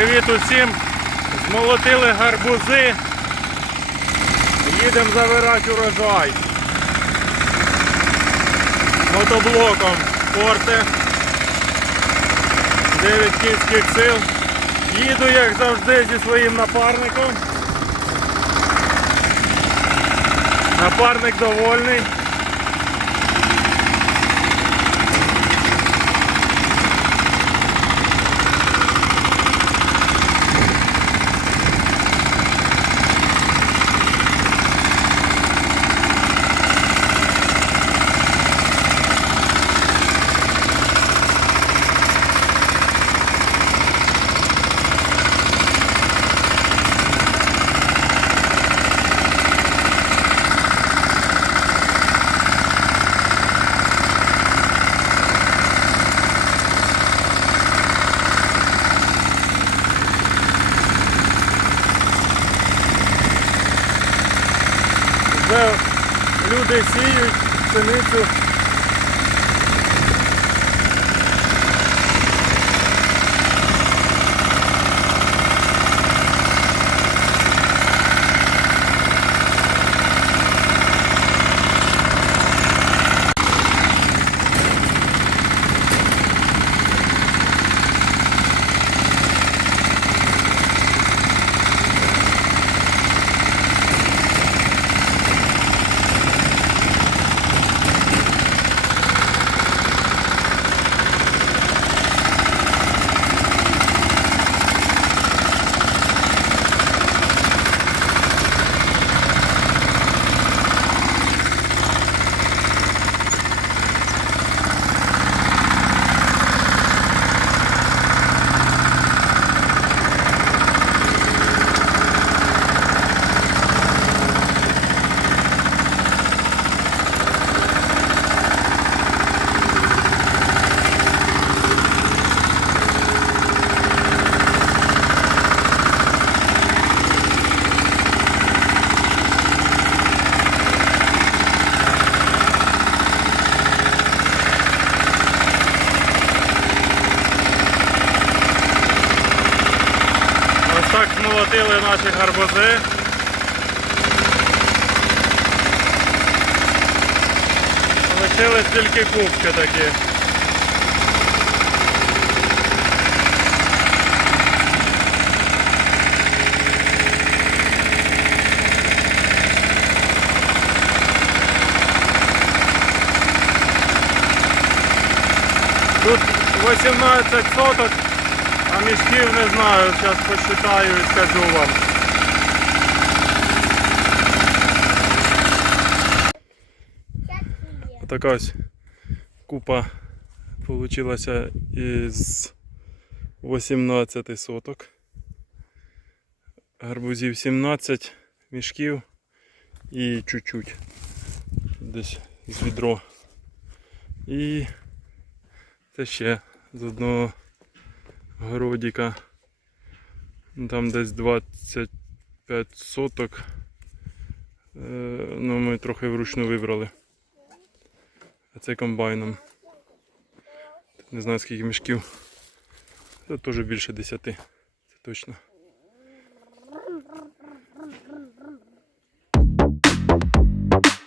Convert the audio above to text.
Привіт усім! Змолотили гарбузи. Їдемо забирати урожай. Мотоблоком порте. 9 кінських сил. Їду, як завжди, зі своїм напарником. Напарник довольний. Вже люди сіють пшеницю. Змолотили наші гарбузи. Лишились тільки кубки такі. Тут 18 соток, а мішків не знаю, зараз посчитаю і скажу вам. Така ось купа получилася із 18 соток. Гарбузів 17 мішків і чуть-чуть десь з відро. І це ще з одного городика. Ну, Там десь 25 соток. Е, Ну, ми трохи вручну вибрали. А це комбайном. Не знаю скільки мішків. Це теж більше 10. Це точно.